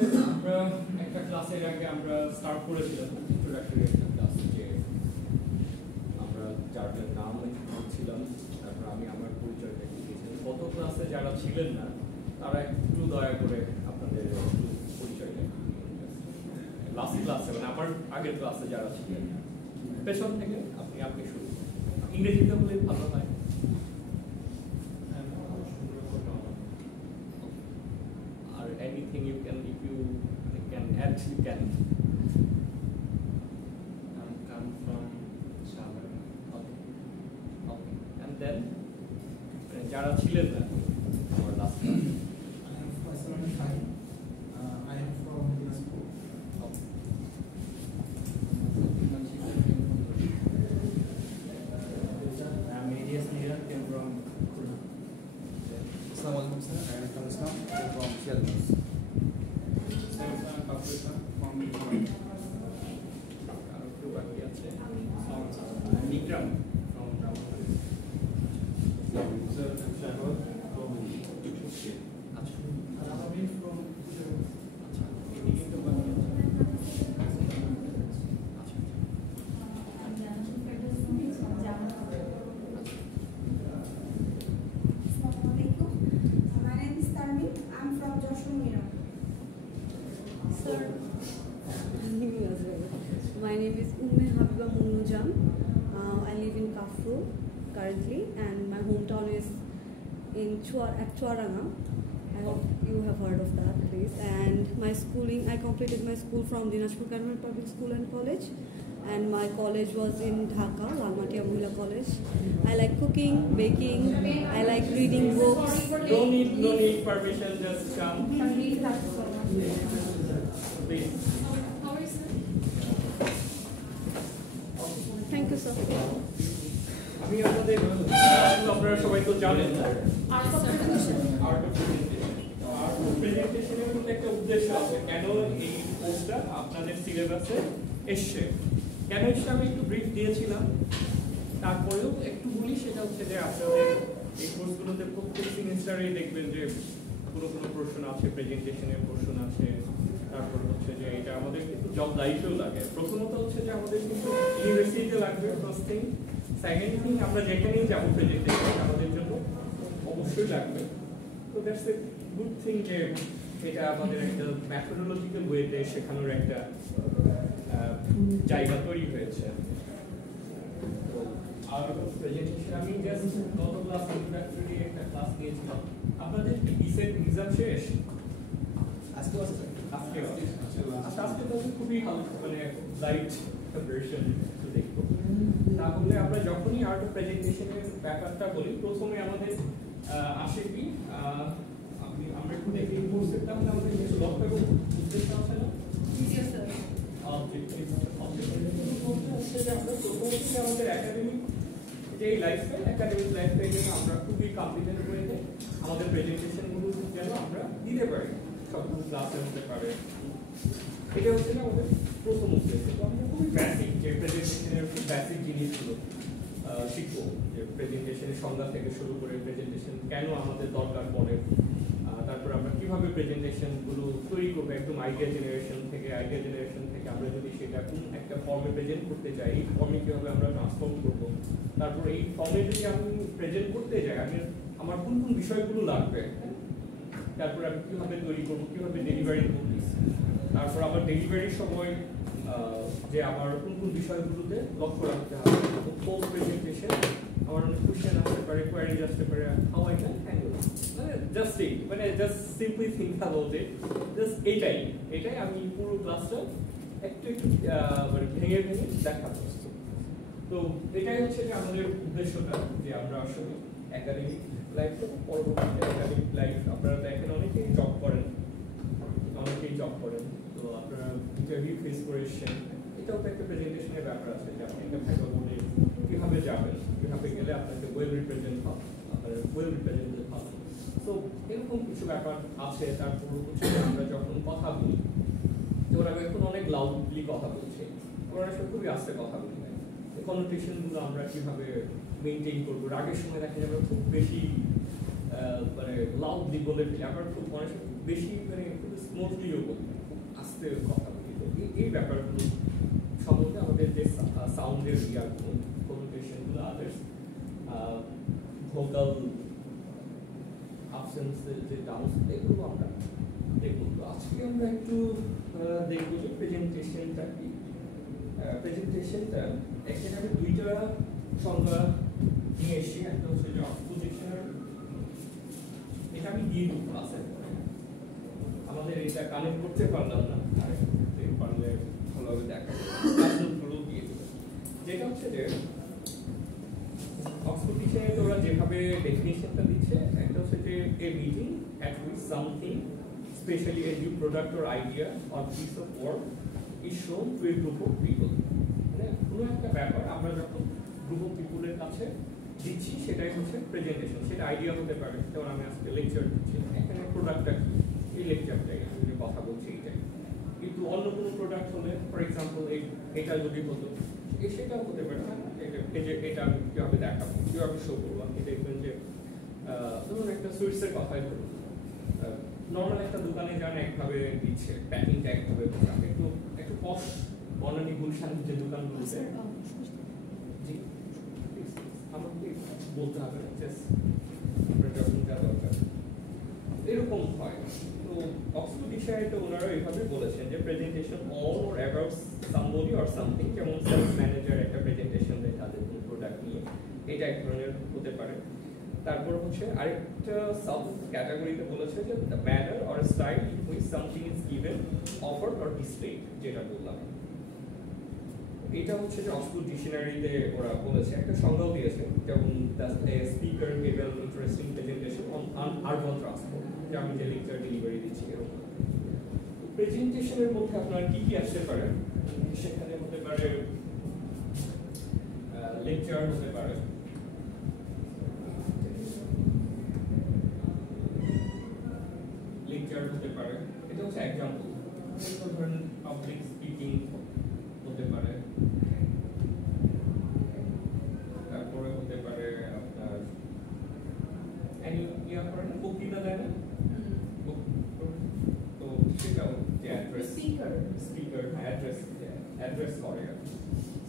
আসলে আমরা একটা ক্লাসের আগে আমরা স্টার্ট করেছিলাম ইন্ট্রোডাক্টরি একটা ক্লাস, যে আমরা চারটার নাম ছিলাম, তারপর আমি আমার পরিচয়টা দিয়েছিলাম। গত ক্লাসে যারা ছিলেন না তারা একটু দয়া করে আপনাদের একটু পরিচয়টা লাস্ট ক্লাসে, মানে আমার আগের ক্লাসে যারা ছিলেন, পেছন থেকে আপনি শুরু ইংরেজিতে বলে ভালো হয়। Or anything you can, if you can add, you can. Come from Shabara. Okay. Okay. And then, যারা ছিলেন না আমার last class. I am Faisal Khai. I am from Dinajpur. Okay. I am Elias Nira, came from Khulna. Assalamualaikum sir. I am from Islam. I am from Shelmas. কারো কেউ বাকি আছে? Vikram from Ramanagar. Sir, I am Shahwat from Turkey. আচ্ছা Arabi from আচ্ছা এদিকে কেউ বাকি আছে? আচ্ছা My name is Tarmin. I'm from Joshua Mira. Sir, my name is Umme Habiba Munujam. I live in Kafru currently, and my hometown is in Chuaranga. I hope you have heard of that place. And my schooling, I completed my school from Dinajpur Cantonment Public School and College, and my college was in Dhaka, Lalmatia Mohila College. I like cooking, baking. I like reading books. No need permission, just come. Please. Thank you, sir. আমি আপনাদের আপনারা সবাই তো জানেন art of প্রেজেন্টেশনের মধ্যে একটা উদ্দেশ্য আছে, কেন এই কোর্সটা আপনাদের সিলেবাসে এসছে, কেন এসছে আমি একটু ব্রিফ দিয়েছিলাম, তারপরেও একটু বলি। সেটা হচ্ছে যে আপনাদের এই কোর্সগুলোতে প্রত্যেক সেমিস্টারেই দেখবেন যে কোনো প্রশ্ন আছে, প্রেজেন্টেশনের প্রশ্ন আছে, তারপর হচ্ছে যে এটা আমাদের কিন্তু জব লাইফেও লাগে। প্রথমত হচ্ছে যে আমাদের কিন্তু ইউনিভার্সিটিতে লাগবে ফার্স্ট থিং, সেকেন্ড থিং আমরা যেখানেই যাবো প্রেজেন্টেশন আমাদের জন্য অবশ্যই লাগবে। তো দ্যাটস এ গুড থিং যে এটা আমাদের একটা ম্যাথোডোলজিক্যাল ওয়েতে শেখানোর একটা জায়গা তৈরি হয়েছে। তো আর প্রেজেন্টেশন আমি জাস্ট গত ক্লাস ইন্ট্রোডাক্টরি একটা ক্লাস নিয়েছিলাম। আপনাদের কি বিসেট এক্সাম শেষ? আজকে আছে স্যার। আজকে আচ্ছা, আজকে তো খুবই হালকা, মানে লাইট ভার্সন দেখবো। তাহলে আমরা যখনই আর্ট অফ প্রেজেন্টেশনের ব্যাপারটা বলি, প্রথমে আমাদের আসে কি আমরা একটু দেখি কোর্সের তাহলে আমাদের কিছু লক্ষ্য এবং উদ্দেশ্য আছে না? আমাদের একাডেমিক যে একাডেমিক লাইফটাই যেন আমরা খুবই কম্পিটেন্ট হয়ে আমাদের প্রেজেন্টেশনগুলো যেন আমরা দিতে পারি, সবগুলো ক্লাসে হতে পারে। এটা হচ্ছে না আমাদের প্রথম উদ্দেশ্য। তো আমরা খুবই বেসিক যে প্রেজেন্টেশনের খুব বেসিক জিনিসগুলো শিখবো, যে প্রেজেন্টেশনের সংজ্ঞা থেকে শুরু করে প্রেজেন্টেশন কেন আমাদের দরকার পড়ে, তারপর আমরা কিভাবে প্রেজেন্টেশনগুলো তৈরি করবো একদম আইডিয়া জেনারেশন থেকে আমরা যদি সেটা একটা ফর্মে প্রেজেন্ট করতে চাই, এই ফর্মে কিভাবে আমরা ট্রান্সফর্ম করবো, তারপর এই ফর্মে যদি আমি প্রেজেন্ট করতে যাই আমার কোন কোন বিষয়গুলো লাগবে, তারপর আমি কিভাবে তৈরি করবো, কিভাবে ডেলিভারি করবো, তারপর আমার ডেলিভারির সময় যে আমার কোন কোন বিষয়গুলোতে লক্ষ্য রাখতে হবে। পোস্ট প্রেজেন্টেশন আমার অনেক কোশ্চেন আসতে পারে, কোয়ারিজ আসতে পারে, how I can handle, just simply think about it, just এটাই আমি পুরো ক্লাসটা একটু মানে ভেঙে দেখাবো। তো এটাই হচ্ছে যে আমাদের উদ্দেশ্যটা, যে আমরা আসলে একাডেমিক লাইফ থেকে পরবর্তীতে একাডেমিক লাইফ আপনারা দেখেন অনেকেই জব করেন, তো আপনারা ইন্টারভিউ ফেস করে এসছেন, এটাও তো একটা প্রেজেন্টেশনের ব্যাপার আছে, যে আপনি একটা ভাইবা বোর্ডে কীভাবে যাবেন, কীভাবে গেলে আপনাকে ওয়েল রিপ্রেজেন্টেড হবে। তো এরকম কিছু ব্যাপার আছে। তারপর হচ্ছে আমরা যখন কথা বলি, যেমন আমি এখন অনেক লাউডলি কথা বলছি, আমরা আসলে খুবই আস্তে কথা বলি, কনোটেশনগুলো আমরা কীভাবে মেনটেন করবো। আগের সময় দেখা যাবে খুব বেশি মানে লাউডলি বলে ফেলি, আবার খুব অনেক বেশি মানে খুব স্মুথলিও বলি, আস্তে কথা বলি। তো এই ব্যাপারগুলো সম্বন্ধে আমাদের যে সাউন্ডের রিয়াগুলো, কমিউনিকেশনগুলো, আদার্স ভোকাল absence যে ডাউন্স, এগুলো আমরা দেখব। তো আজকে আমরা একটু দেখব যে প্রেজেন্টেশনটা কি। প্রেজেন্টেশনটা এখানে আমি দুইটা সংজ্ঞা নিয়ে এসেছি। একটা হচ্ছে যে অক্সপোজিশনাল, এটা আমি দিয়ে দিব ক্লাসে, আমাদের এটা কানেক্ট করতে পারলাম না, আর পারলে ভালোভাবে দেখা ক্লাসগুলো দিয়ে দেবো। যেটা হচ্ছে যে অক্সফোর্ড ডিকশনারিতে ওরা যেভাবে ডেফিনিশনটা দিচ্ছে, একটা হচ্ছে যে এ meeting at which something, especially a new product or idea or piece of work, is shown to a group of people. মানে কোনো একটা ব্যাপার আমরা যখন গ্রুপ অফ পিপলের কাছে দিচ্ছি, সেটাই হচ্ছে প্রেজেন্টেশন। সেটা আইডিয়া হতে পারে, যেমন আমি আজকে লেকচার দিচ্ছি, এখানে প্রোডাক্টটা কি, এই লেকচারটাই আমি যে কথা বলছি এইটাই। কিন্তু অন্য কোনো প্রোডাক্ট হলে, ফর এক্সাম্পল এটা যদি হতো, সেটাও হতে পারে না, এটা আমি কীভাবে দেখাবো, কীভাবে শো করবো। আপনি দেখবেন যে ধরুন একটা সুইটসের কথাই ধরুন, নর্মাল একটা দোকানে যান একভাবে দিচ্ছে, প্যাকিংটা একভাবে, একটু একটু পশ বনানী গুলশান যে দোকানগুলোতে, জি আমাকে বলতে হবে না, জাস্ট আপনার যখন যা দরকার এরকম হয়। তো অক্সফোর্ড ডিকশনারিতে ওনারা এইভাবে বলেছেন যে presentation on or about somebody or something, যেমন সেলস ম্যানেজার একটা প্রেজেন্টেশন দেয় তাদের কোনো প্রোডাক্ট নিয়ে, এটা এক ধরনের হতে পারে। তারপর হচ্ছে আরেকটা সাব ক্যাটাগরিতে বলেছে যে the manner or style in which something is given, offered or displayed, যেটা বললাম। এটা হচ্ছে যে অক্সফোর্ড ডিকশনারিতে ওরা বলেছে, একটা সংজ্ঞাও দিয়েছে, যেমন speaker gave an interesting presentation on urban transport, যে আমি যে লেকচার ডেলিভারি দিচ্ছি এরকম। প্রেজেন্টেশনের মধ্যে আপনার কি কি আসতে পারে, সেখানে হতে পারে লেকচার, হতে পারে লেকচার, হতে পারে, এটা হচ্ছে এক্সাম্পল। ধরেন পাবলিক স্পিকিং হতে পারে, তারপরে হতে পারে আপনার ইয়া করেন না, বক্তৃতা দেয় না, তো সেটাও যে অ্যাড্রেস, স্পিকার অ্যাড্রেস করে,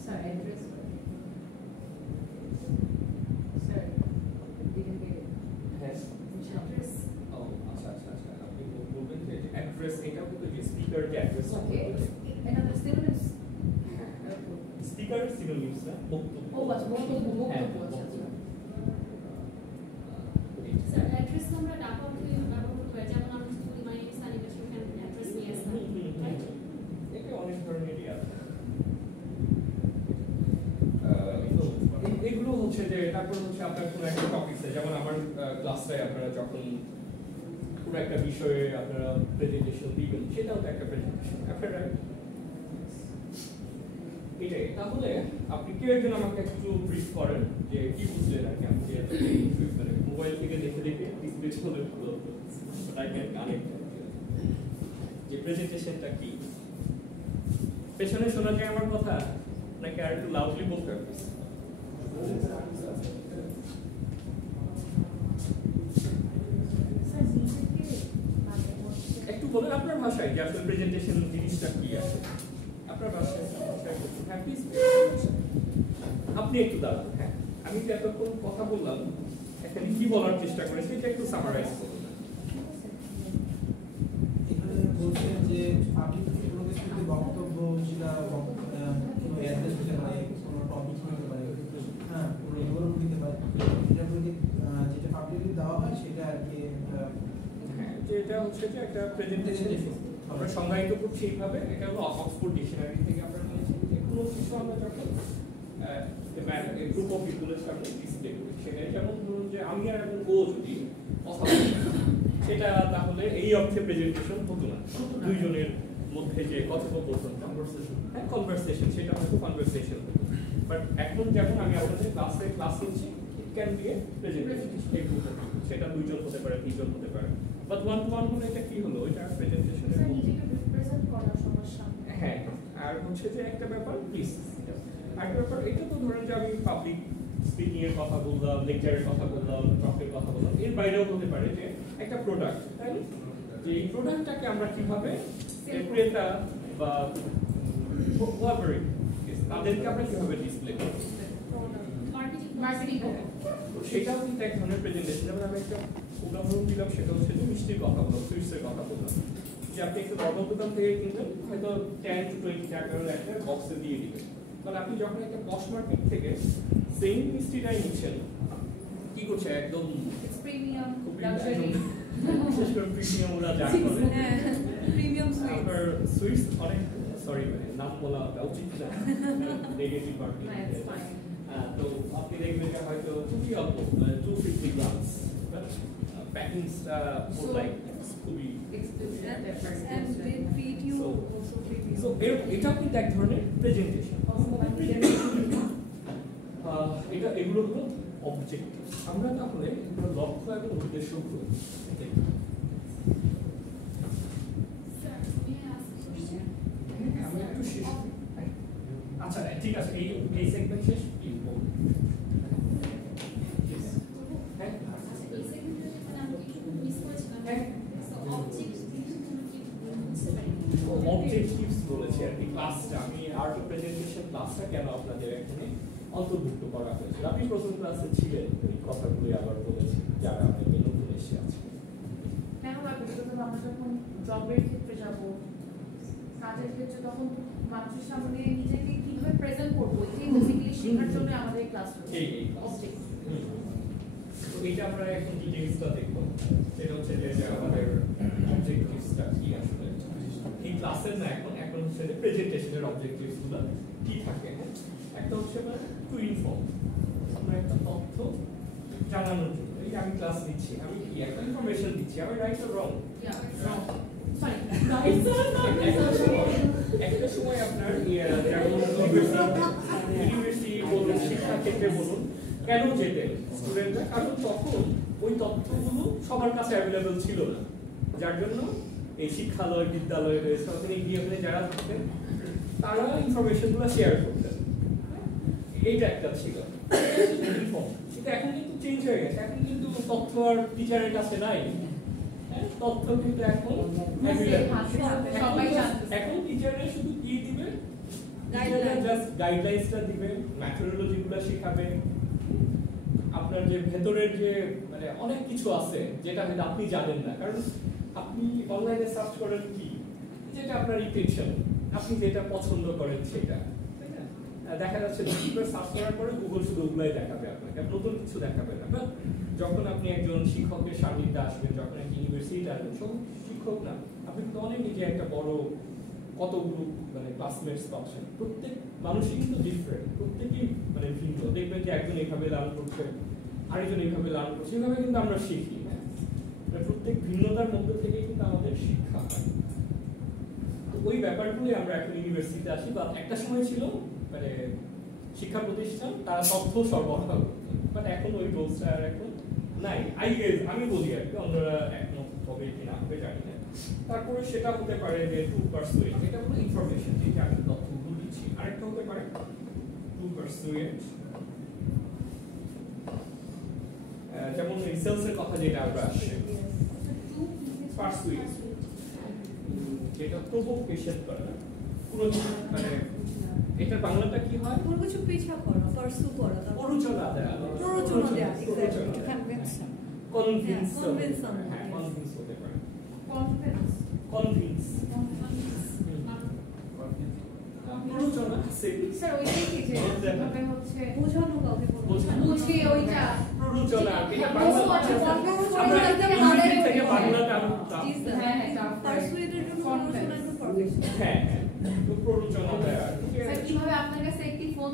স্যার অ্যাড্রেস স্যার হ্যাঁ। অ্যাড্রেস ও আচ্ছা আচ্ছা আচ্ছা, আপনি বলবেন যে অ্যাড্রেস, এটা কিন্তু যে স্পিকার যে অ্যাড্রেস, ওকে another synonyms স্পিকার সিনোনিমস না, বক্তব্য। ও বাস বক্তব্য হ্যাঁ, বক্তব্য আচ্ছা স্যার অ্যাড্রেস আমরা ডাকা অর্থে ব্যবহার করতে পারি, যেমন আমরা যদি মাই নেম ইজ সানিকা, সেখানে অ্যাড্রেস নিয়ে আসতাম, রাইট? এটা অনেক ধরনেরই আছে। তো এগুলো হচ্ছে যে, তারপর হচ্ছে আপনার কোনো একটা টপিকসে, যেমন আমার ক্লাসটায় আপনারা যখন কোনো একটা বিষয়ে আপনারা প্রেজেন্টেশন দিবেন, সেটাও তো একটা প্রেজেন্টেশন, আপনারা এটাই। তাহলে আপনি কেউ একজন আমাকে একটু ব্রিফ করেন যে কি বুঝলেন আর কি, আপনি মানে মোবাইল থেকে দেখে দেখে ডিসপ্লে হলে ভালো হতো, বাট আই ক্যান কানেক্ট যে প্রেজেন্টেশনটা কি। পেছনে শোনা যায় আমার কথা, নাকি আর একটু লাউডলি বলতে হবে? স্যার নিজেকে একটু বলেন আপনার ভাষায় যে আসলে প্রেজেন্টেশন জিনিসটা কি আছে, আপনার ভাষায়। হ্যাঁ প্লিজ, আপনি একটু দাঁড়ান। হ্যাঁ, আমি যে এতক্ষণ কথা বললাম, এখানে কি বলার চেষ্টা করেছি সেটা একটু সামারাইজ করুন। এখানে বলছেন যে পাবলিক কোনো কিছুতে বক্তব্য, সেটা কোনো অ্যাড্রেস দিতে পারে, কোনো টপিক দিতে পারে, হ্যাঁ কোনো বিবরণ দিতে পারে, এটা যেটা পাবলিকলি দেওয়া হয় সেটা আর কি। হ্যাঁ, যে এটা হচ্ছে যে একটা প্রেজেন্টেশন আমরা সংজ্ঞায়িত করছি এইভাবে। এটা হলো অক্সফোর্ড ডিকশনারি থেকে আমরা নিয়েছি, যে কোনো কিছু আমরা যখন গ্রুপ অফ পিপলের সামনে ডিসপ্লে করি, সেটা যেমন ধরুন যে আমি আর একজন ও যদি কথা বলি, সেটা তাহলে এই অর্থে প্রেজেন্টেশন হতো না, দুইজনের মধ্যে যে কথোপকথন, হ্যাঁ কনভারসেশন, সেটা হয়তো কনভারসেশন হতো। বাট এখন যেমন আমি আপনাদের ক্লাস নিচ্ছি, it can B A presentation, এই গ্রুপ অফ পিপল, সেটা দুইজন হতে পারে, তিনজন হতে পারে, বাট ওয়ান টু ওয়ান হলে এটা কি হলো, এটা প্রেজেন্টেশনের। স্যার নিজেকে রিপ্রেজেন্ট করার সমস্যা। হ্যাঁ, আর হচ্ছে যে একটা ব্যাপার প্লিজ, আরেকটা ব্যাপার, এটা তো ধরেন যে আমি পাবলিক স্পিকিং এর কথা বললাম, লেকচারের কথা বললাম, টকের কথা বললাম, এর বাইরেও হতে পারে যে একটা প্রোডাক্ট, তাই না? যে এই প্রোডাক্টটাকে আমরা কিভাবে ক্রেতা বা whoever it is, তাদেরকে আমরা কিভাবে ডিসপ্লে করব, মার্কেটিং হবে। তো সেটাও কিন্তু এক ধরনের প্রেজেন্টেশন। যেমন আমি একটা উদাহরণ দিলাম, সেটা হচ্ছে যে মিষ্টির কথা বললাম, সুইটসের কথা বললাম, যে আপনি একটা নর্মাল দোকান থেকে কিনবেন হয়তো 10 to 20 টাকার একটা বক্সে দিয়ে দিবেন। তাহলে আপনি যখন একটা পশ মার্কেট থেকে সেম মিষ্টিটাই নিচ্ছেন, কি করছে একদম প্রিমিয়াম খুবই লাক্সারি বিশেষ করে প্রিমিয়াম ওরা যা করে প্রিমিয়াম আপনার সুইটস অনেক সরি নাম বলা উচিত না, নেগেটিভ মার্কেট। তো আপনি দেখবেন যে হয়তো খুবই অল্প 250 গ্রামস, প্যাকিংসটা লাইক খুবই and they treat you So- also treat you. So এটাও কিন্তু এক ধরনের প্রেজেন্টেশন। এটা এগুলো হলো অবজেক্টিভ। আমরা তাহলে এগুলো লক্ষ্য এবং উদ্দেশ্যগুলো দেখব। আমি একটু শেষ করি। আচ্ছা ঠিক আছে, এই সেগমেন্ট শেষ কি বলবো? Yes. হ্যাঁ অবজেক্টিভস বলেছি আর কি ক্লাসটা, আমি আর্ট অফ প্রেজেন্টেশন ক্লাসটা কেন আপনাদের এখানে অন্তর্ভুক্ত করা হয়েছে। আপনি প্রথম ক্লাসে ছিলেন, এই কথাগুলো আবার বলেছি যারা আপনাকে নতুন এসে আছে। কেন লাগবে? বিকজ আমরা যখন জবের ক্ষেত্রে যাব, কাজের ক্ষেত্রে, তখন মানুষের সামনে নিজেকে কিভাবে প্রেজেন্ট করবো, এই বেসিক্যালি শেখার জন্য আমাদের ক্লাস এই অবজেক্ট। তো এইটা আমরা এখন ডিটেইলসটা দেখব। সেটা হচ্ছে যে আমাদের অবজেক্টিভসটা কি আসলে এই ক্লাসের না, এখন হচ্ছে প্রেজেন্টেশনের অবজেক্টিভসগুলো কি থাকে। একটা হচ্ছে টু ইনফর্ম, আমরা একটা তথ্য জানানোর জন্য। এই আমি ক্লাস নিচ্ছি, আমি কি একটা ইনফরমেশন দিচ্ছি, আমি রাইট অর রং। একটা সময় আপনার ইউনিভার্সিটি বলুন, শিক্ষা ক্ষেত্রে বলুন, কেন যেতেন স্টুডেন্টরা? কারণ তখন ওই তথ্যগুলো সবার কাছে অ্যাভেলেবল ছিল না, যার জন্য এই শিক্ষালয় বিদ্যালয় সরকারি গিয়ে যারা থাকতেন তারা ইনফরমেশনগুলো শেয়ার করতেন। এইটা একটা ছিল কিন্তু এখন কিন্তু চেঞ্জ হয়ে গেছে। এখন কিন্তু তথ্য আর টিচারের কাছে নাই, তথ্য কিন্তু এখন এখন টিচাররা শুধু কি দিবে, জাস্ট গাইডলাইন্সটা দিবে, ম্যাথোডোলজিগুলো শেখাবে। আপনার যে ভেতরের যে মানে অনেক কিছু আছে যেটা হয়তো আপনি জানেন না, কারণ আপনি অনলাইনে সার্চ করেন কি যেটা আপনার ইন্টেনশন, আপনি যেটা পছন্দ করেন সেটা, তাই না? দেখা যাচ্ছে গুগল সার্চ করার পরে গুগল শুধু ওগুলাই দেখাবে আপনাকে, নতুন কিছু দেখাবে না। বাট যখন আপনি একজন শিক্ষকের সান্নিধ্যে আসবেন, যখন একটা ইউনিভার্সিটিতে আসবেন, সব শিক্ষক না, আপনি কিন্তু অনেক নিজে একটা বড় কতগুলো মানে ক্লাসমেটস পাচ্ছেন, প্রত্যেক মানুষই কিন্তু ডিফারেন্ট, প্রত্যেকেই মানে ভিন্ন। দেখবেন যে একজন এইভাবে লার্ন করছে, আরেকজন এইভাবে লার্ন করছে, এইভাবে কিন্তু আমরা শিখি। প্রত্যেক ভিন্নতার মধ্যে থেকে কিন্তু আমাদের শিক্ষা হয়। তো ওই ব্যাপারগুলোই আমরা এখন ইউনিভার্সিটিতে আসি, বা একটা সময় ছিল মানে শিক্ষা প্রতিষ্ঠান তারা তথ্য সরবরাহ করতো, বাট এখন ওই রোলসটা আর এখন নাই। আমি বলি আর কি, অন্যরা একমত হবে কি না হবে জানি না। তারপরে সেটা হতে পারে যে টু পারসুয়েট, এটা হলো ইনফরমেশন, যে আমি তথ্যগুলো দিচ্ছি। আরেকটা হতে পারে টু পারসুয়েট, যেমন সেলসের কথা যেটা আমরা আসছে, পারসুয়েট যেটা প্রভোকেশন করে, পুরো মানে এটা বাংলাটা কি হয়, কোনো কিছু পিছা করা, পার্সু করা, প্ররোচনা দেয়া, প্ররোচনা দেয়া, প্ররোচনা দেয়া, কনভিন্স, কনভিন্স, হ্যাঁ কনভিন্স হতে পারে, কনফিডেন্স, কনভিন্স, প্ররোচনা স্যার ওইটাই কি যে কিভাবে হচ্ছে বোঝানো কাউকে বোঝানো। বুঝে ওইটা প্ররোচনা, এটা বুঝতে বাংলা পারছি, আমরা কনফিডেন্স ইংরেজি থেকে বাংলাটা আমি হ্যাঁ হ্যাঁ পার্সুয়েটের জন্য প্ররোচনা একদম পারফেক্ট। হ্যাঁ হ্যাঁ, তো প্ররোচনা দেয়া, স্যার কিভাবে আপনার কাছে একটি ফোন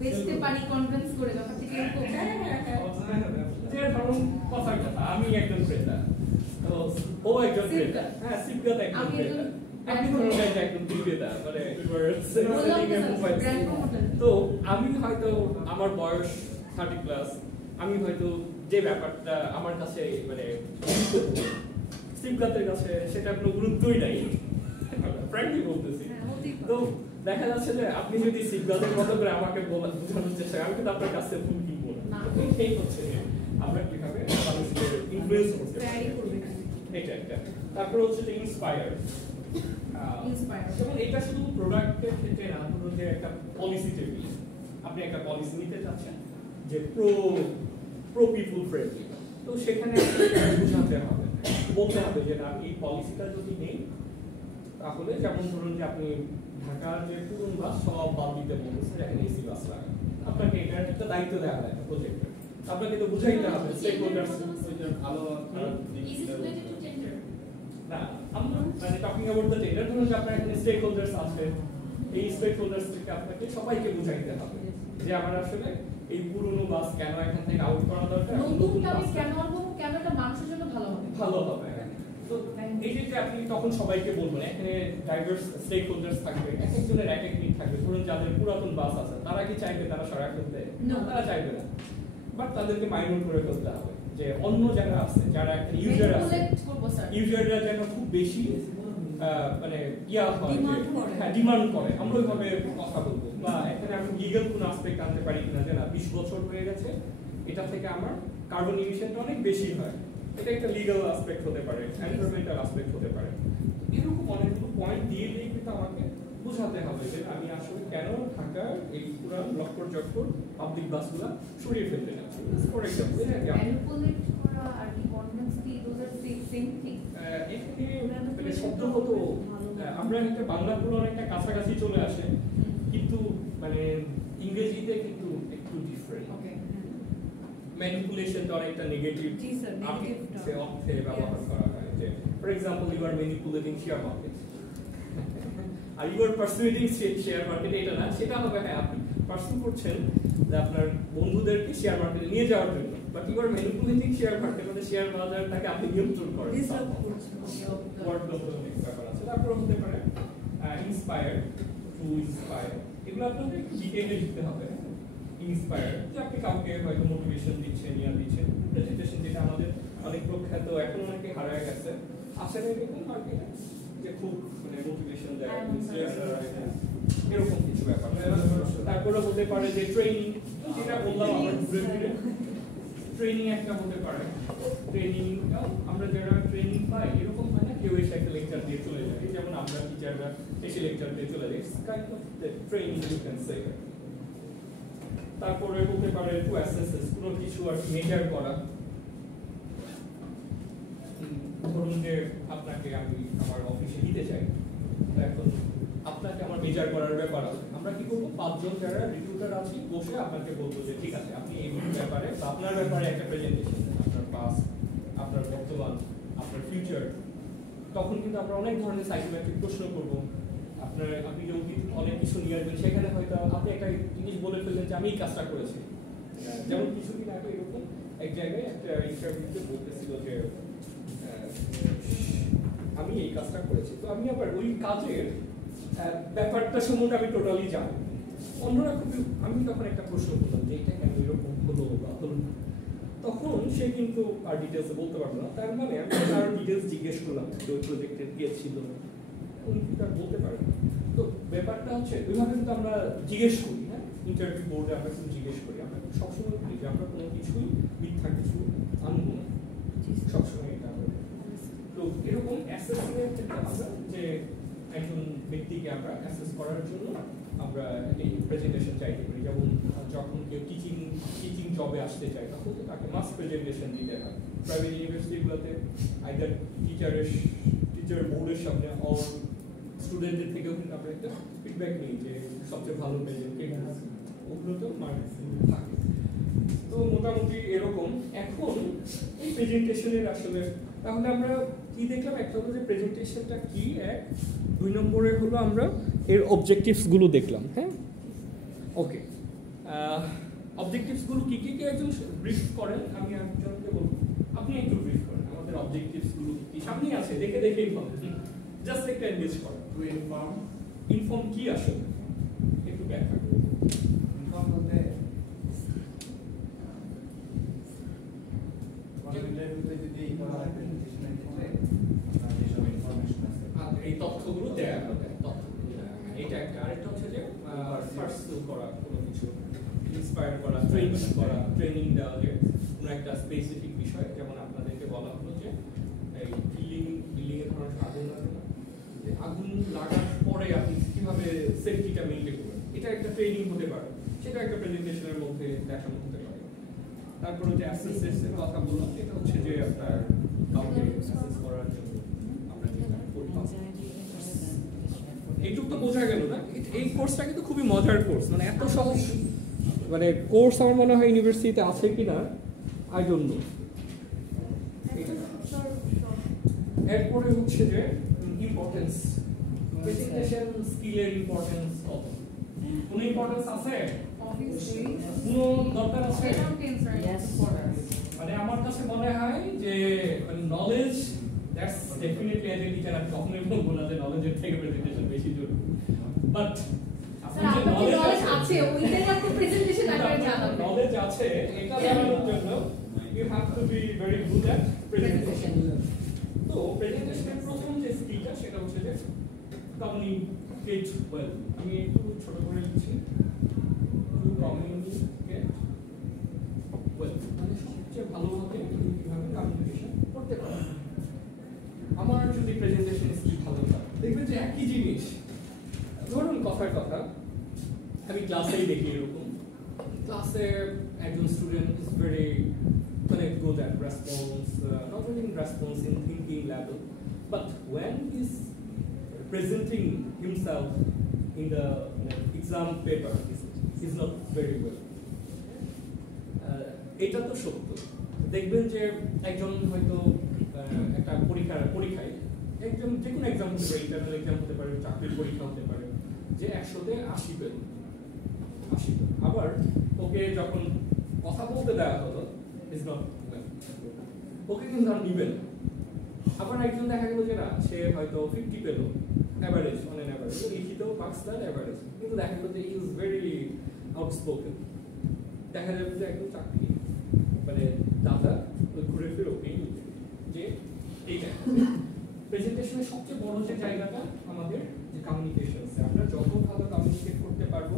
বেচতে পারি কনভিন্স করে, ব্যাপারটা কি এরকম? যে ধরুন কথা কথা, আমি একজন ক্রেতা, তো ও একজন ক্রেতা, হ্যাঁ সিপগাত একজন আমি ক্রেতা, একজন আপনি ধরুন একজন বিক্রেতা, মানে ব্র্যান্ড প্রমোটার। তো আমি হয়তো আমার বয়স 30 প্লাস, আমি হয়তো যে ব্যাপারটা আমার কাছে মানে সিপগাতের কাছে সেটা কোনো গুরুত্বই নাই, ফ্র্যাঙ্কলি বলতেছি। তো দেখা যাচ্ছে যে আপনি যদি সিপগাতের মতো করে আমাকে বোঝানোর চেষ্টা করেন, আমি কিন্তু আপনার কাছে ভুল কিনবো না। এই হচ্ছে আমরা কিভাবে মানুষকে ইনফ্লুয়েন্স করতে পারি, এটা একটা তারপর হচ্ছে যে ইন্সপায়ার। Inspire. যেমন এটা শুধু প্রোডাক্টের ক্ষেত্রে না, ধরুন যে একটা পলিসি টেবিল, আপনি একটা পলিসি নিতে চাচ্ছেন যে প্রো পিপল ফ্রেন্ডলি, তো সেখানে বোঝাতে হবে, বলতে হবে যে না এই পলিসিটা যদি নেই তাহলে, যেমন ধরুন যে আপনি ঢাকার যে পুরনো বাস সব বাদ দিতে বলতেছেন, এখানে এসি বাস লাগান, আপনাকে এটার একটা দায়িত্ব দেওয়া হয় একটা প্রজেক্টের, আপনাকে তো বুঝাইতে হবে স্টেক হোল্ডার্স ভালো খারাপ দিক Is it related to gender? না, আমরা মানে টকিং অ্যাবাউট দ্য টেন্ডার, ধরুন যে আপনার এখানে স্টেক হোল্ডার্স আছে, এই স্টেক হোল্ডার্স থেকে আপনাকে সবাইকে বুঝাইতে হবে যে আমার আসলে এই পুরনো বাস কেন এখান থেকে আউট করা দরকার, নতুনটা আমি কেন আনবো, কেন এটা মানুষের জন্য ভালো হবে। ভালো হবে। তো এই যে আপনি তখন সবাইকে বলবেন, এখানে ডাইভার্স স্টেক হোল্ডার্স থাকবে, এক একজনের এক এক দিক থাকবে, ধরুন যাদের পুরাতন বাস আছে তারা কি চাইবে তারা সরাই ফেলতে? No. তারা চাইবে না, বাট তাদেরকে মাইন্ড করে ফেলতে হবে যে অন্য যারা আছে, যারা একটা ইউজার আছে, Manipulate করবো, স্যার। ইউজাররা যেন খুব বেশি মানে ইয়া হয়, Demand করে। হ্যাঁ ডিমান্ড করে, আমরা ওইভাবে কথা বলবো, বা এখানে আমি লিগ্যাল কোন অ্যাসপেক্ট আনতে পারি কিনা, যে না 20 বছর হয়ে গেছে, এটা থেকে আমার কার্বন ইমিশনটা অনেক বেশি হয়, এটা একটা লিগ্যাল অ্যাসপেক্ট হতে পারে, এনভায়রনমেন্টাল অ্যাসপেক্ট হতে পারে, এরকম অনেকগুলো পয়েন্ট দিয়ে কিন্তু আমাকে বোঝাতে হবে যে আমি আসলে কেন ঢাকার এই পুরান লক্কর চক্কর পাবলিক বাসগুলো সরিয়ে ফেলতে যাচ্ছি। ফর এক্সাম্পল Manipulate করা আর কি convince কি, those are the same thing. এখানে মানে শব্দগত আমরা একটা বাংলাগুলো অনেকটা কাছাকাছি চলে আসে, কিন্তু মানে ইংরেজিতে কিন্তু একটু ডিফারেন্ট। Okay. ম্যানিপুলেশনটা অনেকটা নেগেটিভ জি স্যার, নেগেটিভ অর্থে ব্যবহার করা হয়, যে for example you are manipulating share market, আর you are persuading share market, এটা না, সেটা হবে হ্যাঁ আপনি পারসু করছেন যে আপনার বন্ধুদেরকে শেয়ার মার্কেটে নিয়ে যাওয়ার জন্য, but you are manipulating share market, মানে শেয়ার বাজারটাকে আপনি নিয়ন্ত্রণ করেন। ডিস্টার্ব করছে। ওয়ার্ডগুলো অনেক ব্যাপার আছে। তারপর হতে পারে ইন্সপায়ার, টু ইন্সপায়ার, এগুলো আপনাকে একটু ডিটেইলে লিখতে হবে। ইন্সপায়ার যে আপনি কাউকে হয়তো মোটিভেশন দিচ্ছেন, দিচ্ছেন, প্রেজেন্টেশন যেটা আমাদের অনেক প্রখ্যাত, এখন অনেকে হারায় গেছে, আসলে এরকম মার্কেটে যে খুব মানে মোটিভেশন দেয়, এরকম কিছু ব্যাপার। তারপরে হতে পারে যে ট্রেনিং, যেটা বললাম আমরা ঘুরে ফিরে, ট্রেনিং একটা হতে পারে। ট্রেনিং আমরা যারা ট্রেনিং পাই এরকম হয় না কেউ এসে একটা লেকচার দিয়ে চলে যায়, যেমন আমরা টিচাররা এসে লেকচার দিয়ে চলে যাই, kind of training you can say. তারপরে হতে পারে টু অ্যাসেস, কোনো কিছু আর মেজার করা, ধরুন যে আপনাকে আমি আমার অফিসে নিতে চাই, এখন আপনাকে আমার মেজার করার ব্যাপার আছে, আমরা কি করবো 5 জন যারা রিক্রুটার আছি বসে আপনাকে বলবো যে ঠিক আছে আপনি এই ব্যাপারে বা আপনার ব্যাপারে একটা প্রেজেন্টেশন দেন, আপনার পাস্ট, আপনার বর্তমান, আপনার ফিউচার, তখন কিন্তু আমরা অনেক ধরনের সাইকোমেট্রিক প্রশ্ন করবো, আপনি যে অতীত অনেক কিছু নিয়ে আসবেন, সেখানে হয়তো আপনি একটা জিনিস বলে ফেললেন যে আমি এই কাজটা করেছি, যেমন কিছুদিন আগে এরকম এক জায়গায় একটা ইন্টারভিউতে বলতেছিল যে আমি এই কাজটা করেছি, তো আমি আবার ওই কাজের ব্যাপারটা সম্বন্ধে আমি টোটালি জানি, অন্যরা খুবই, আমি তখন একটা প্রশ্ন করলাম যে এটা কেন এরকম হলো বা হলো না, তখন সে কিন্তু আর ডিটেলসে বলতে পারলো না, তার মানে আমি তার ডিটেলস জিজ্ঞেস করলাম যে ওই প্রজেক্টের কে ছিল, উনি কিন্তু আর বলতে পারেন। তো ব্যাপারটা হচ্ছে ওইভাবে কিন্তু আমরা জিজ্ঞেস করি, হ্যাঁ ইন্টারভিউ বোর্ডে আমরা কিন্তু জিজ্ঞেস করি, আমরা সবসময় বলি যে আমরা কোনো কিছুই মিথ্যা কিছু আনবো না, সবসময় এটা হবে। তো এরকম অ্যাসেসমেন্ট আমরা যে একজন ব্যক্তিকে আমরা অ্যাসেস করার জন্য আমরা এই প্রেজেন্টেশন চাইতে পারি, যেমন যখন কেউ টিচিং জবে আসতে চায় তখন তো তাকে মাস্ট প্রেজেন্টেশন দিতে হয়। প্রাইভেট ইউনিভার্সিটিগুলোতে আইদার টিচার বোর্ডের সামনে অর স্টুডেন্টদের থেকেও কিন্তু আমরা একটা ফিডব্যাক নিই যে সবচেয়ে ভালো প্রেজেন্টেশন, ওগুলো তো মার্কেট থাকে। তো মোটামুটি এরকম। এখন এই প্রেজেন্টেশনের আসলে তাহলে আমরা কি দেখলাম, একটা হলো যে প্রেজেন্টেশনটা কি, 1, 2 নম্বরে হলো আমরা এর অবজেক্টিভসগুলো দেখলাম। হ্যাঁ ওকে, অবজেক্টিভসগুলো কি কি একজন ব্রিফ করেন, আমি একজনকে বলবো আপনি একটু ব্রিফ করেন আমাদের অবজেক্টিভসগুলো কি, সামনেই আছে দেখেই হবে, জাস্ট একটা এনগেজ করেন। টু ইনফর্ম কি আসলে একটু ব্যাখ্যা করুন। ইনফর্ম বলতে ইন্টারভিউতে যদি করা হয় প্রেজেন্টেশনের ক্ষেত্রে যেসব ইনফরমেশন আছে এই তথ্যগুলো দেয়া হবে, তথ্যগুলো দেয়া হবে। এটা একটা। আরেকটা হচ্ছে যে পার্সু করা, কোনো কিছু ইন্সপায়ার করা, ট্রেনিং দেওয়া, যে কোনো একটা স্পেসিফিক বিষয়, যেমন আপনাদেরকে বলা হলো যে এই বিল্ডিং এর আগুন লাগে না, যে আগুন লাগার পরে আপনি কিভাবে সেফটিটা মেনটেন করবেন, এটা একটা ট্রেনিং হতে পারে, সেটা একটা প্রেজেন্টেশনের মধ্যে দেখানো হতে পারে। তারপরে যে অ্যাসেসের কথা বললাম, সেটা হচ্ছে যে আপনার কাউকে অ্যাসেস করার জন্য আমরা যেটা করতাম। এইটুকু তো বোঝা গেল না? এই কোর্সটা কিন্তু খুবই মজার কোর্স, মানে এত সহজ মানে কোর্স আমার মনে হয় ইউনিভার্সিটিতে আছে কিনা আই ডোন্ট নো। এরপরে হচ্ছে যে ইম্পর্টেন্স, প্রেজেন্টেশন স্কিলের ইম্পর্টেন্স কত, কোনো ইম্পর্টেন্স আছে, কোনো দরকার আছে? মানে আমার কাছে মনে হয় যে মানে knowledge that's definitely as a teacher আমি কখনোই বলবো না যে নলেজের থেকে প্রেজেন্টেশন বেশি জরুরি, বাট নলেজ আছে ওইটাই আপনি প্রেজেন্টেশন আকারে জানাবেন। নলেজ আছে এটা জানানোর জন্য you have to be very good at presentation. তো প্রেজেন্টেশনের প্রথম যে স্কিলটা সেটা হচ্ছে যে কমিউনিকেট ওয়েল। আমি একটু ছোট করে লিখছি, টু কমিউনিকেট ওয়েল, মানে সবচেয়ে ভালোভাবে তুমি কিভাবে কমিউনিকেশন করতে পারো। আমার যদি প্রেজেন্টেশন স্কিল ভালো হয়, দেখবেন যে একই জিনিস, ধরুন কথার কথা আমি ক্লাসেই দেখি এরকম, ক্লাসে একজন স্টুডেন্ট ইজ ভেরি মানে good at response, not only in response, in thinking level, but when is presenting himself in the exam paper is not very well. এটা তো সত্য। দেখবেন যে একজন হয়তো একটা পরীক্ষায় একজন যে কোনো এক্সাম হতে পারে, ইন্টারনাল এক্সাম হতে পারে, চাকরির পরীক্ষা হতে পারে, যে 100-তে 80 পেল, 80 পেল, আবার ওকে যখন কথা বলতে দেওয়া হলো ইজ নট ওয়েল, ওকে কিন্তু আর নিবেন। আবার একজন দেখা গেল যে না, সে হয়তো 50 পেল, অ্যাভারেজ, অন অ্যান অ্যাভারেজ, লিখিত মার্কস তার অ্যাভারেজ, কিন্তু দেখা গেল যে ইজ ভেরি আউটস্পোকেন, দেখা যাবে যে একদম চাকরি মানে দাদা ঘুরে ফিরে ওকেই নিবে। যে এইটা প্রেজেন্টেশনের সবচেয়ে বড় যে জায়গাটা আমাদের যে কমিউনিকেশন, আমরা যত ভালো কমিউনিকেট করতে পারবো,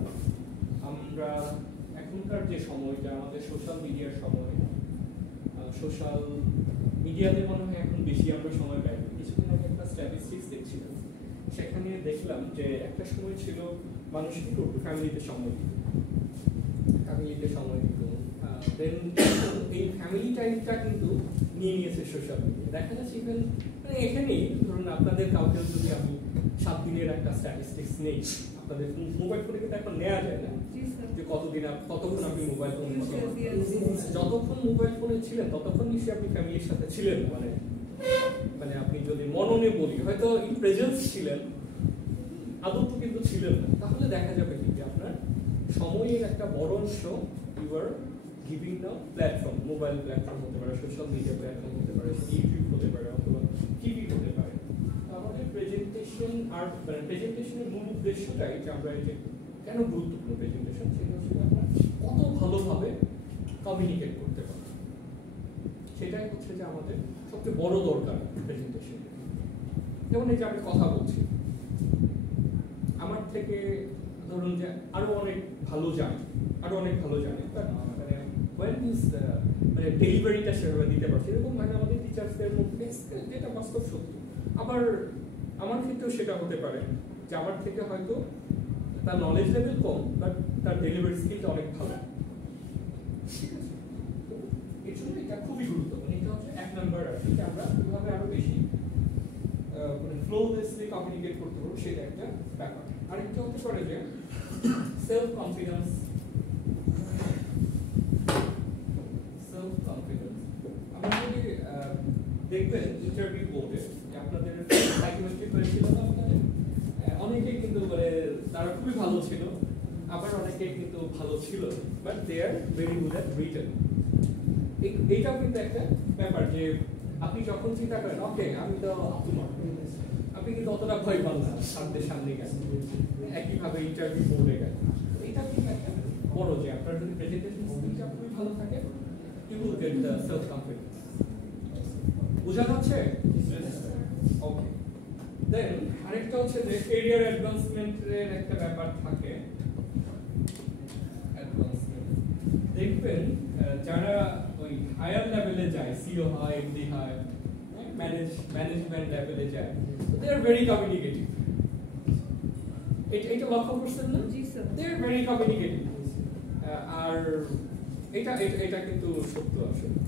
আমরা এখনকার যে সময়টা আমাদের সোশ্যাল মিডিয়ার সময়, সোশ্যাল মিডিয়াতে মনে হয় এখন বেশি আমরা সময় ব্যয় করি। কিছুদিন আগে একটা স্ট্যাটিস্টিক্স দেখছিলাম, সেখানে দেখলাম যে একটা সময় ছিল মানুষ কি করতো, ফ্যামিলিতে সময় দিত, দেন এই ফ্যামিলি টাইমটা কিন্তু নিয়ে নিয়েছে সোশ্যাল মিডিয়া। দেখা যাচ্ছে ইভেন মানে এখানেই ধরুন আপনাদের কাউকে যদি আমি 7 দিনের একটা স্ট্যাটিস্টিক্স নেই, আপনাদের মোবাইল ফোনে কিন্তু এখন নেওয়া যায় না যে কতক্ষণ আপনি মোবাইল ফোনে ছিলেন, যতক্ষণ মোবাইল ফোনে ছিলেন ততক্ষণ নিশ্চয়ই আপনি ফ্যামিলির সাথে ছিলেন, মানে আপনি যদি মননে বলি হয়তো ইন প্রেজেন্স ছিলেন, আদৌ তো কিন্তু ছিলেন না। তাহলে দেখা যাবে কি আপনার সময়ের একটা বড় অংশ you are giving the platform, mobile platform হতে পারে, সোশ্যাল মিডিয়া প্ল্যাটফর্ম হতে পারে, ইউটিউব হতে পারে, অথবা টিভি হতে পারে। আমাদের প্রেজেন্টেশন আর প্রেজেন্টেশনের মূল উদ্দেশ্যটাই যে আমরা এই যে কেন গুরুত্বপূর্ণ প্রেজেন্টেশন, সেটা হচ্ছে আপনার কত ভালোভাবে কমিউনিকেট করতে পারে, সেটাই হচ্ছে যে আমাদের সবচেয়ে বড় দরকার প্রেজেন্টেশন। যেমন এই যে আমি কথা বলছি, আমার থেকে ধরুন যে আরো অনেক ভালো জানে, মানে ডেলিভারিটা সেভাবে দিতে পারছে, এরকম মানে আমাদের টিচার্সদের মধ্যে যেটা বাস্তব সত্য। আবার আমার ক্ষেত্রেও সেটা হতে পারে যে আমার থেকে হয়তো তার নলেজ লেভেল কম, বাট তার ডেলিভারি স্কিলটা অনেক ভালো, ঠিক আছে? এই জন্য এটা খুবই গুরুত্বপূর্ণ। এটা হচ্ছে 1 নাম্বার, আর কি আমরা কিভাবে আরো বেশি ফ্লোলেসলি কমিউনিকেট করতে পারবো, সেটা একটা ব্যাপার। আরেকটা হতে পারে যে সেলফ কনফিডেন্স। আমরা যদি দেখবেন ইন্টারভিউ বোর্ডে আপনাদের সাইকোমেট্রি হয়েছিল না, আপনাদের অনেকেই কিন্তু মানে তারা খুবই ভালো ছিল, আবার অনেকেই কিন্তু ভালো ছিল, but they are very good at written. এইটাও কিন্তু একটা ব্যাপার যে আপনি যখন চিন্তা করেন ওকে আমি তো আপনি কিন্তু অতটা ভয় পান না সামনে গেছেন, একইভাবে ইন্টারভিউ বোর্ডে গেছেন। এটা কিন্তু একটা বড় যে আপনার যদি প্রেজেন্টেশন স্কিলটা খুবই ভালো থাকে, you will get the self confidence. বোঝা যাচ্ছে? ওকে। দেন আরেকটা হচ্ছে যে ক্যারিয়ার অ্যাডভান্সমেন্টের একটা ব্যাপার থাকে। দেখবেন যারা ওই হায়ার লেভেলে যায়, সিও হয়, এমডি হয়, ম্যানেজমেন্ট লেভেলে যায়, দে আর ভেরি কমিউনিকেটিভ। এটা লক্ষ্য করছেন না? জি sir. They are very communicative. আর এটা কিন্তু সত্য আসলে।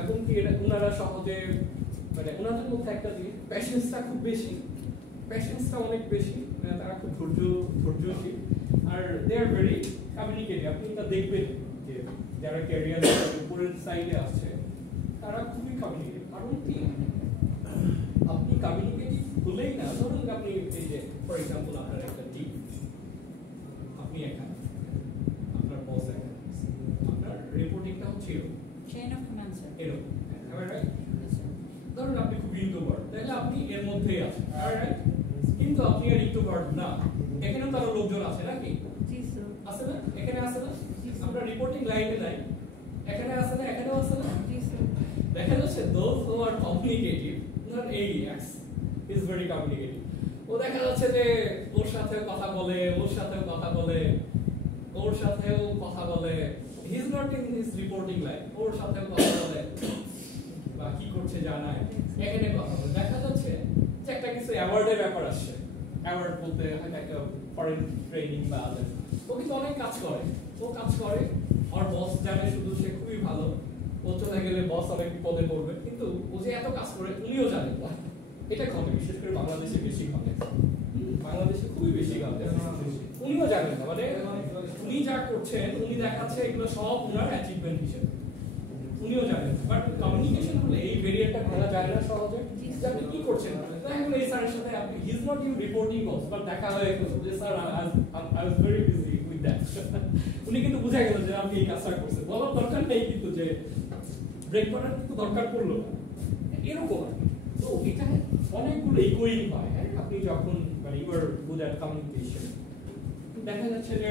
এবং কি ওনারা সহজে মানে ওনাদের মধ্যে একটা জিনিস প্যাশেন্সটা খুব বেশি, প্যাশেন্সটা অনেক বেশি, তারা খুব ধৈর্যশীল আর দে আর ভেরি কমিউনিকেটিভ। আপনি এটা দেখবেন যে যারা ক্যারিয়ার উপরের সাইডে আছে তারা খুবই কমিউনিকেটিভ। কারণ কি আপনি কমিউনিকেটিভ হলেই না, ধরুন আপনি এই যে ফর এক্সাম্পল আপনার একটা টিম, আপনি এখানে, আপনার বস এখানে, আপনার রিপোর্টিংটা হচ্ছে চেইন অফ কমান্ড স্যার। এরকম, রাইট? ধরুন আপনি খুব ইন্ট্রোভার্ট, তাহলে আপনি এর মধ্যেই আছেন, রাইট? কিন্তু আপনি আর ইন্ট্রোভার্ট না, এখানেও তার লোকজন আছে নাকি? জি স্যার। আছে না? এখানে আছে না? আমরা রিপোর্টিং লাইনে নাই, এখানে আছে না? এখানেও আছে না? জি স্যার। দেখা যাচ্ছে those who are communicative, not AEX, is very communicative. ও দেখা যাচ্ছে যে ওর সাথেও কথা বলে, ওর সাথেও কথা বলে, ওর সাথেও কথা বলে, he is not in his reporting line, ওর সাথেও কথা বলে বা কি করছে জানায়, এখানে কথা বলে। দেখা যাচ্ছে যে একটা কিছু অ্যাওয়ার্ডের ব্যাপার আসছে, অ্যাওয়ার্ড বলতে হয়তো একটা ফরেন ট্রেনিং বা আদার, ও কিন্তু অনেক কাজ করে, ও কাজ করে, আর বস জানে শুধু সে খুবই ভালো, ও চলে গেলে বস অনেক বিপদে পড়বে, কিন্তু ও যে এত কাজ করে উনিও জানেন। এটা ঘটে, বিশেষ করে বাংলাদেশে বেশি ঘটে, বাংলাদেশে খুবই বেশি ঘটে, উনিও জানেন না, মানে উনি যা করছেন উনি দেখাচ্ছে এগুলো সব উনার অ্যাচিভমেন্ট হিসেবে, উনিও জানেন। বাট কমিউনিকেশন হলে এই ব্যারিয়ারটা ভাঙা যায় না সহজে, যে আপনি কি করছেন, এখন এই স্যারের সাথে আপনি he is not you reporting boss, but দেখা হয়ে গেল যে sir I was very busy with that, উনি কিন্তু বুঝা গেল যে আপনি এই কাজটা করছেন, বলার দরকার নেই কিন্তু যে ব্রেক করার কিন্তু দরকার পড়লো না, এরকম আর কি। তো এটা অনেকগুলো ইকুইং হয়, হ্যাঁ, আপনি যখন মানে you are good at communication. দেখা যাচ্ছে যে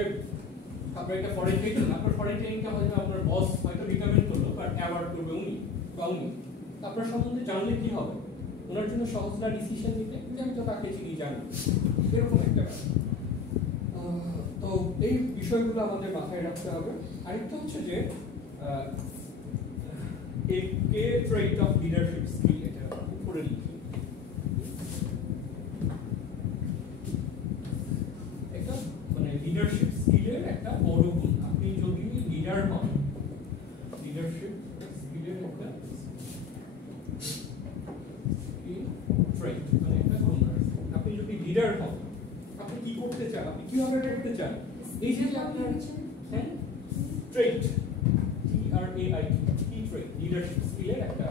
আপনার একটা ফরেন ট্রেনিং, আপনার ফরেন ট্রেনিংটা হয়তো আপনার বস হয়তো রিকমেন্ড করলো, বাট অ্যাওয়ার্ড করবে উনি বা উনি, আপনার সম্বন্ধে জানলে কি হবে, ওনার জন্য সহজ না ডিসিশন নিতে, যে আমি তো তাকে চিনি জানি, এরকম একটা ব্যাপার। তো এই বিষয়গুলো আমাদের মাথায় রাখতে হবে। আরেকটা হচ্ছে যে a trait of leadership skill, এটা উপরে লিখি, একটা মানে লিডারশিপ স্কিলের একটা বড় গুণ। আপনি যদি লিডার হন, লিডারশিপ স্কিলের একটা ট্রেট মানে একটা গুণ, আপনি যদি লিডার হন, আপনি কি করতে চান, আপনি কিভাবে করতে চান, এই যে আপনার হ্যাঁ ট্রেট, TRAIT, লিডারশিপ স্কিলের একটা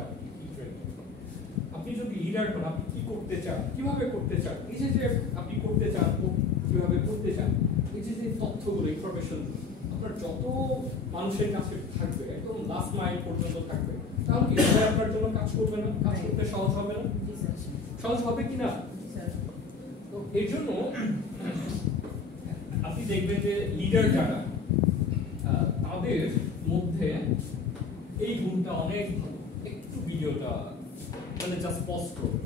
ট্রেট। আপনি যদি লিডার হন, আপনি কি করতে চান, কিভাবে করতে চান, এই যে আপনি করতে চান, কিভাবে করতে চান, এই যে তথ্যগুলো, ইনফরমেশন আপনার যত মানুষের কাছে থাকবে, একদম লাস্ট মাইল পর্যন্ত থাকবে, তাহলে কি আপনার জন্য কাজ করবে না, কাজ করতে সহজ হবে না? সহজ হবে কি না? তো এর জন্য আপনি দেখবেন যে লিডার যারা, তাদের মধ্যে এই গুণটা অনেক ভালো। একটু ভিডিওটা মানে জাস্ট পজ করুন,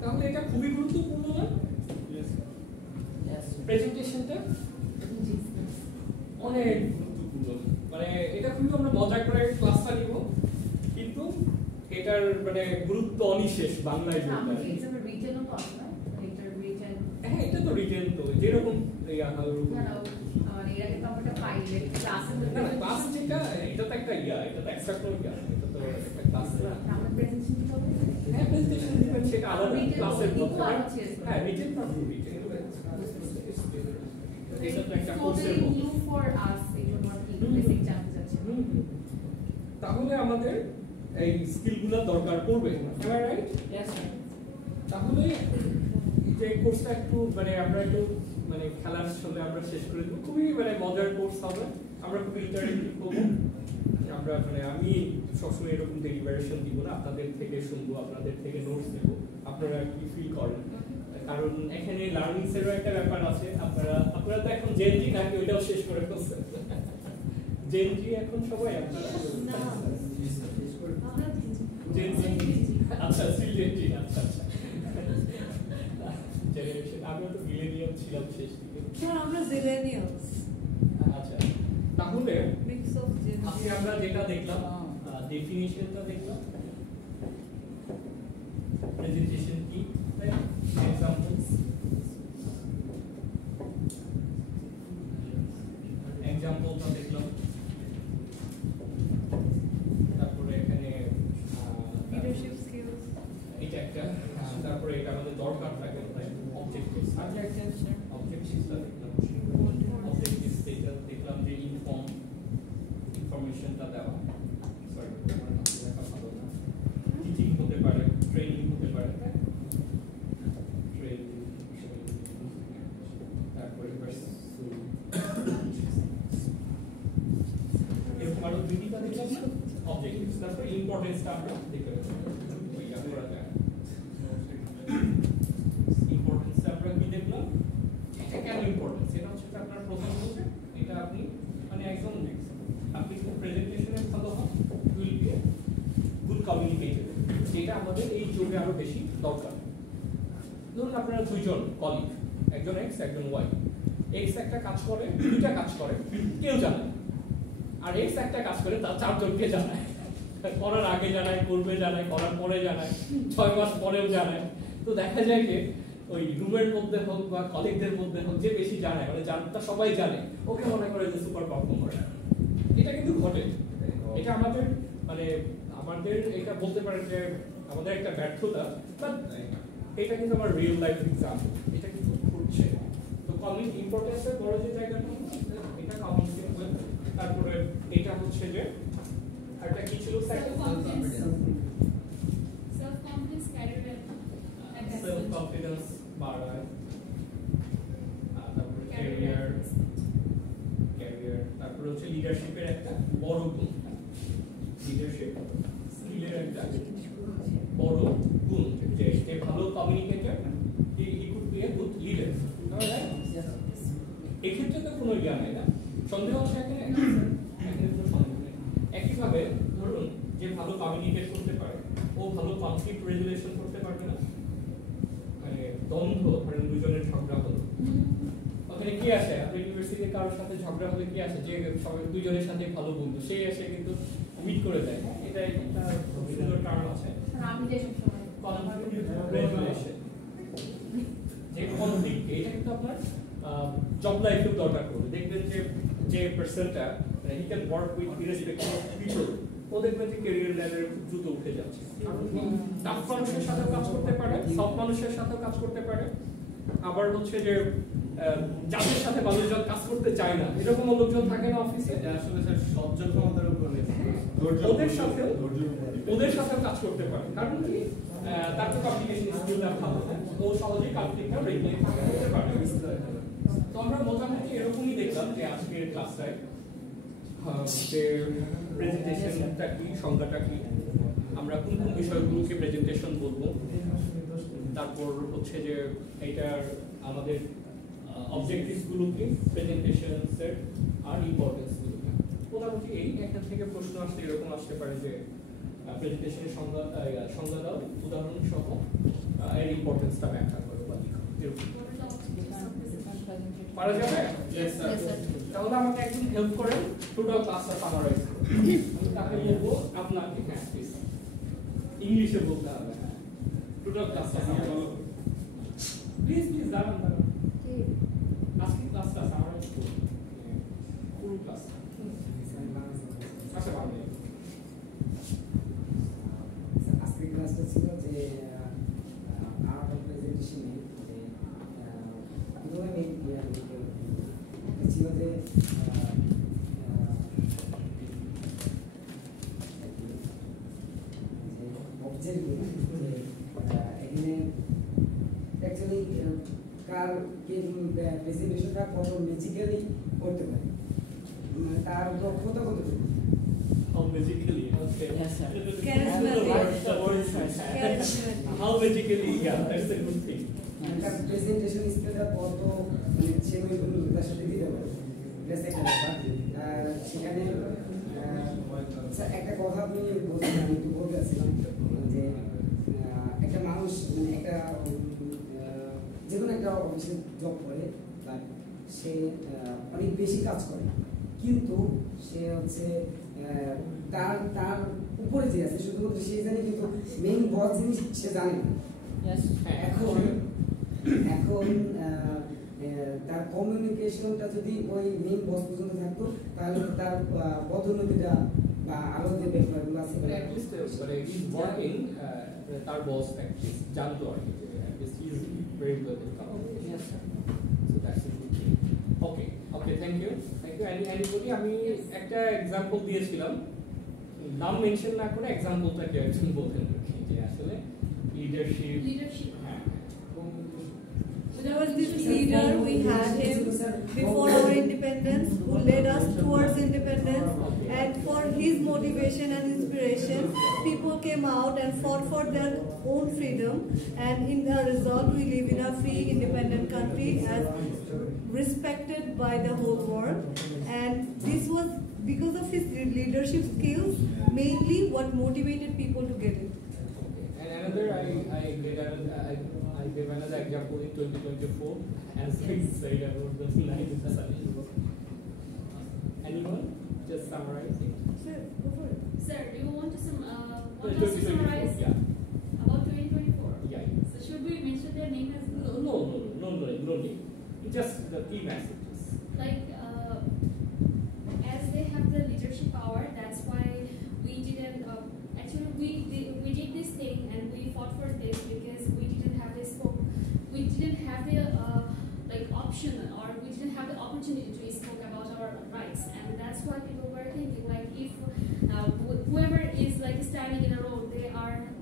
তাহলে এটা খুবই গুরুত্বপূর্ণ না প্রেজেন্টেশনটা? অনেক গুরুত্বপূর্ণ, মানে এটা খুবই আমরা মজা করে ক্লাসটা নিব, কিন্তু এটার মানে গুরুত্ব অনিশেষ বাংলায় বলতে। হ্যাঁ, এটা তো রিটেন, তো যেরকম ক্লাস যেটা, এটা তো একটা এটা তো এক্সট্রা করে এটা তো একটা ক্লাস না। হ্যাঁ, প্রেজেন্টেশন দিবেন সেটা আলাদা ক্লাসের মধ্যে। হ্যাঁ, রিটেন না, রিটেন এটা তো একটা কোর্সের মধ্যে। তাহলে আমাদের এই স্কিলগুলো দরকার পড়বে, রাইট? তাহলে যে কোর্সটা একটু মানে আমরা একটু মানে খেলার সাথে আমরা শেষ করে দেবো, খুবই মানে মজার কোর্স হবে, আমরা খুবই ইন্টারেক্টিভ করবো। আমরা মানে আমি সবসময় এরকম ডেলিভারেশন দিব না, আপনাদের থেকে শুনবো, আপনাদের থেকে নোটস নেব, আপনারা কি ফিল করেন, কারণ এখানে লার্নিং এরও একটা ব্যাপার আছে। আপনারা তো এখন জেনজি নাকি ওইটাও শেষ করে ফেলছেন? জেনজি এখন সবাই আপনারা জেনজি, আচ্ছা জেনজি, আচ্ছা আচ্ছা জেনারেশন। আমিও তো মিলেনিয়াম ছিলাম শেষ দিকে। আমরা জেলেনিয়ালস। আচ্ছা, তাহলে of আজকে আমরা যেটা দেখলাম ডেফিনিশনটা দেখলাম, প্রেজেন্টেশন কি, এক্সাম্পলস, এক্সাম্পলটা দেখলাম, তারপরে এখানে লিডারশিপ স্কিলস, এটা একটা, তারপরে এটা আমাদের দরকার থাকে অবজেক্টিভস, অবজেক্টিভসটা দেখলাম, অবজেক্টিভস দেখলাম যে ইনফরমেশনটা দেওয়া, সরি লেখা ভালো না, টিচিং হতে পারে, ট্রেনিং হতে পারে, ট্রেনিং, তারপরে এরকম আরো দুইটা দেখলাম না অবজেক্টিভস, তারপরে ইম্পর্টেন্সটা আমরা দেখলাম, ওইটা করা যায় ইম্পর্টেন্সটা আমরা কি দেখলাম, এটা কেন ইম্পর্টেন্স, এটা হচ্ছে আপনার প্রথম হচ্ছে এটা আপনি মানে একদম আপনি প্রেজেন্টেশনে ভালো হন, উইল বি গুড কমিউনিকেটর, যেটা আমাদের এই যুগে আরো বেশি দরকার। ধরুন আপনারা দুইজন কলিগ, একজন এক্স একজন ওয়াই, এক্স একটা কাজ করে, দুইটা কাজ করে, কেউ জানে না, আর এক্স একটা কাজ করে তার চারজনকে জানায়, করার আগে জানায়, করবে জানায়, করার পরে জানায়, 6 মাস পরেও জানায়। তো দেখা যায় যে ওই রুমের মধ্যে হোক বা কলিগদের মধ্যে হোক, যে বেশি জানে মানে জানতা সবাই জানে, ওকে মনে করে যে সুপার পারফর্মার। এটা কিন্তু ঘটে, এটা আমাদের মানে আমাদের এটা বলতে পারেন যে আমাদের একটা ব্যর্থতা, বাট এটা কিন্তু আমার রিয়েল লাইফ এক্সাম্পল, এটা কিন্তু ঘটছে। তো কমিউনিটি ইম্পর্টেন্সের বড় যে জায়গাটা এটা কমিউনিকেট করে, তারপরে এটা হচ্ছে যে একটা কি ছিল self confidence career self confidence বাড়ায়, তারপরে ক্যারিয়ার, তারপরে হচ্ছে লিডারশিপের একটা বড় গুণ, লিডারশিপ স্কিলের একটা বড় গুণ, যে ভালো communicator, he could B a good leader. এক্ষেত্রে তো কোনো জ্ঞান নেই না, সন্দেহ হচ্ছে এখানে কোনো সন্দেহ নেই। একইভাবে ধরুন যে ভালো কমিউনিকেট করতে পারে, ও ভালো কনফ্লিক্ট রেজুলেশন করতে পারবে না, মানে দ্বন্দ্ব, ধরেন দুজনের ঝগড়া হলো, ওখানে কি আসে, আপনি ইউনিভার্সিটিতে কারোর সাথে ঝগড়া হলে কি আসে, যে সবাই দুজনের সাথে ভালো বন্ধু, সে এসে কিন্তু মিট করে দেয়, এটা একটা সুন্দর টার্ম আছে, আমি যে সব সময় কনফ্লিক্ট রেজুলেশন, যে কনফ্লিক্ট, এটা কিন্তু আপনার জব লাইফেও দরকার পড়বে। দেখবেন যে পার্সনটা he can work with irrespective of people, ও দেখবেন যে ক্যারিয়ার লেভেলে দ্রুত উঠে যাচ্ছে। টাফ মানুষের সাথেও কাজ করতে পারে, সফট মানুষের সাথেও কাজ করতে পারে, আবার হচ্ছে যে যাদের সাথে মানুষজন কাজ করতে চায় না, এরকম লোকজন থাকে না অফিসে, আসলে স্যার সহ্য ক্ষমতার উপর ওদের সাথে কাজ করতে পারে, কারণ কি তার তো কমিউনিকেশন স্কিলটা ভালো, ও সহজেই কনফ্লিক্টটা রেগুলেট করতে পারে। তো আমরা মোটামুটি এরকমই দেখলাম যে আজকের ক্লাসটায় যে প্রেজেন্টেশনটা কি, সংজ্ঞাটা কি, আমরা কোন কোন বিষয়গুলোকে প্রেজেন্টেশন বলবো, তারপর হচ্ছে যে এটার আমাদের অবজেক্টিভস গুলো কি, প্রেজেন্টেশন সেট আর ইম্পর্টেন্স গুলো। মোটামুটি এই এখান থেকে প্রশ্ন আসতে এরকম আসতে পারে যে প্রেজেন্টেশনের সংজ্ঞা দাও, উদাহরণ সহ এর ইম্পর্টেন্সটা ব্যাখ্যা করো বা লিখো, এরকম পারা যাবে? তাহলে আমাকে একদম হেল্প করেন টোটাল ক্লাসটা সামারাইজ করুন। আমি তাকে বলবো আপনাকে, হ্যাঁ প্লিজ ইংলিশে বলতে হবে, হ্যাঁ টোটাল ক্লাসটা সামারাইজ প্লিজ দাঁড়ান আজকে ক্লাসটা সামারাইজ করুন, পুরো ক্লাস। আচ্ছা ভালো, আজকের ক্লাসটা ছিল যে আর্ট অফ প্রেজেন্টেশনে যে ছিল যে অবজেক্টগুলো, এখানে অ্যাকচুয়ালি কার প্রেজেন্টেশনটা কত ম্যাজিক্যালি করতে পারে, তার দক্ষতা কতটুকু। How magically? Okay. Yes, sir. How magically? Yeah, that's a good thing. তার প্রেজেন্টেশন স্কিলটা কত মানে সে তার সাথে দিতে পারে, এটা একটা ব্যাপার। আর সেখানে একটা কথা আপনি বলছেন, আমি একটু বলতে চাচ্ছিলাম যে একটা মানুষ মানে একটা যে কোনো একটা অফিসে জব করে, বাট সে অনেক বেশি কাজ করে, কিন্তু সে হচ্ছে তার তার উপরে যে আছে শুধুমাত্র সে জানে, কিন্তু মেইন বস জিনিস সে জানে না। এখন এখন তার কমিউনিকেশনটা যদি ওই মেইন বস পর্যন্ত থাকতো তাহলে তার পদোন্নতিটা বা আরো যে ব্যাপারগুলো আছে তার বস জানতো আর কি very good in communication. Yes, sir. So that's a good thing. Okay, thank you. Anybody, আমি একটা এক্সাম্পল দিয়েছিলাম, নাম মেনশন না করে এক্সাম্পলটাকে একজন বলতেন যে আসলে leadership. There was this leader, we had him before our independence, who led us towards independence, and for his motivation and inspiration, people came out and fought for their own freedom, and in the result, we live in a free, independent country as respected by the whole world. And this was because of his leadership skills, mainly what motivated people to get it. And another, I gave another example in 2024, and said about the line in the sun. Anyone? Just summarizing. Sir, go for it. Sir, do you want to summarize 2024, yeah. about 2024? Yeah. So should we mention their name as well? No name. Just the key messages. Like, as they have the leadership power, that's why we didn't. Actually, we did this thing and we fought for this because we didn't have this scope. We didn't have the like option, or we didn't have the opportunity to speak about our rights, and that's why people were thinking like if whoever is like standing in a road,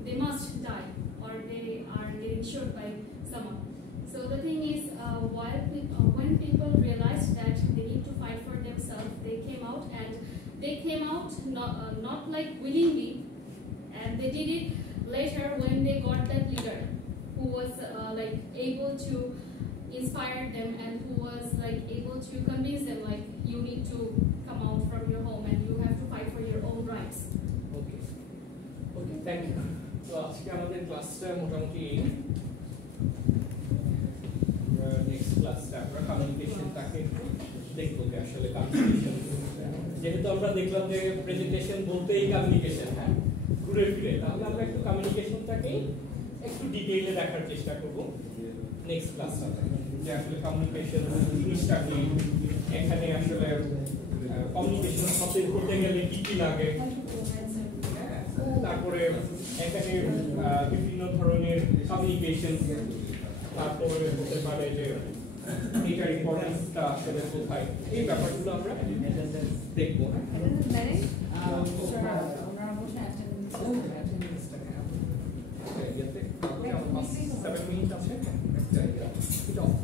they must die or they are getting shot by someone. So the thing is, when people realized that they need to fight for themselves, they came out, and they came out not like willingly, and they did it later when they got that leader who was like able to inspire them and who was like able to convince them like you need to come out from your home and you have to fight for your own rights. Okay, thank you. So আজকে আমাদের ক্লাসটা মোটামুটি next ক্লাসটা আমরা কমিউনিকেশনটাকে দেখবো যে আসলে communication, যেহেতু আমরা দেখলাম যে প্রেজেন্টেশন বলতেই কমিউনিকেশন, হ্যাঁ ঘুরে ফিরে, তাহলে আমরা একটু কমিউনিকেশনটাকে একটু ডিটেইলে দেখার চেষ্টা করব নেক্সট ক্লাসটাতে, যে আসলে কমিউনিকেশন জিনিসটা কি, এখানে আসলে কমিউনিকেশন সবচেয়ে করতে গেলে কি কি লাগে, তারপরে এখানে বিভিন্ন ধরনের কমিউনিকেশন, তারপরে হতে পারে যে এটার ইম্পর্টেন্সটা আসলে কোথায়, এই ব্যাপারগুলো আমরা দেখবো।7 মিনিট আছে, এটা অফ